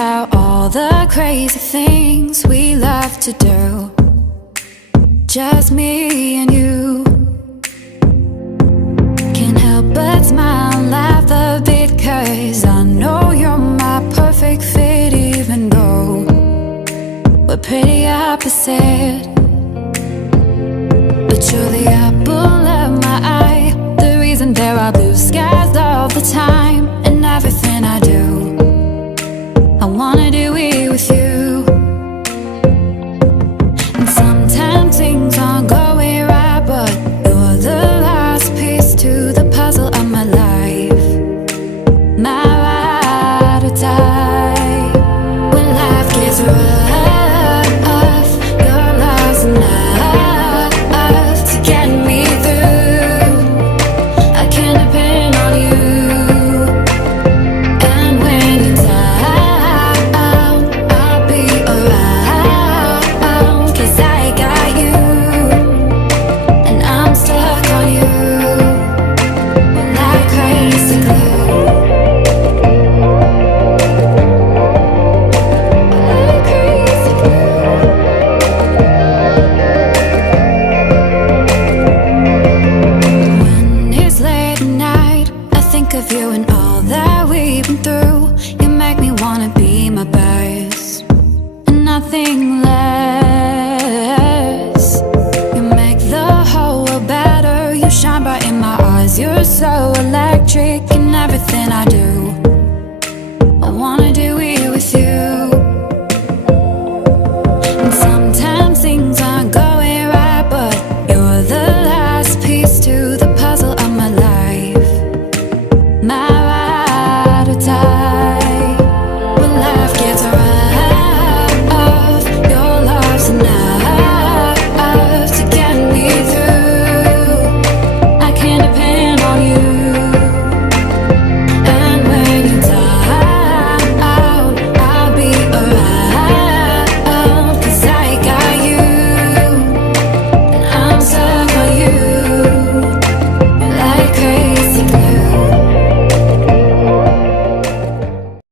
about all the crazy things we love to do. Just me and you. Can't help but smile and laugh a bit, 'cause I know you're my perfect fit, even though we're pretty opposite. But you're the apple of my eye, the reason there are blue skies all the time. And everything I do, I wanna do it with you. And sometimes things aren't going right, but you're the last piece to the puzzle of my life. My ride or die. When life gets rough, your love's enough to get me through. I can depend on you. And when you're down, I'll be around, 'cause I got you, and I'm stuck on you like crazy glue. Like crazy glue. When it's late at night, I think of you and all that we've been through. You make me wanna be my best, and nothing less. You make the whole world better. You shine bright in my eyes. You're so electric, and everything I do, I wanna do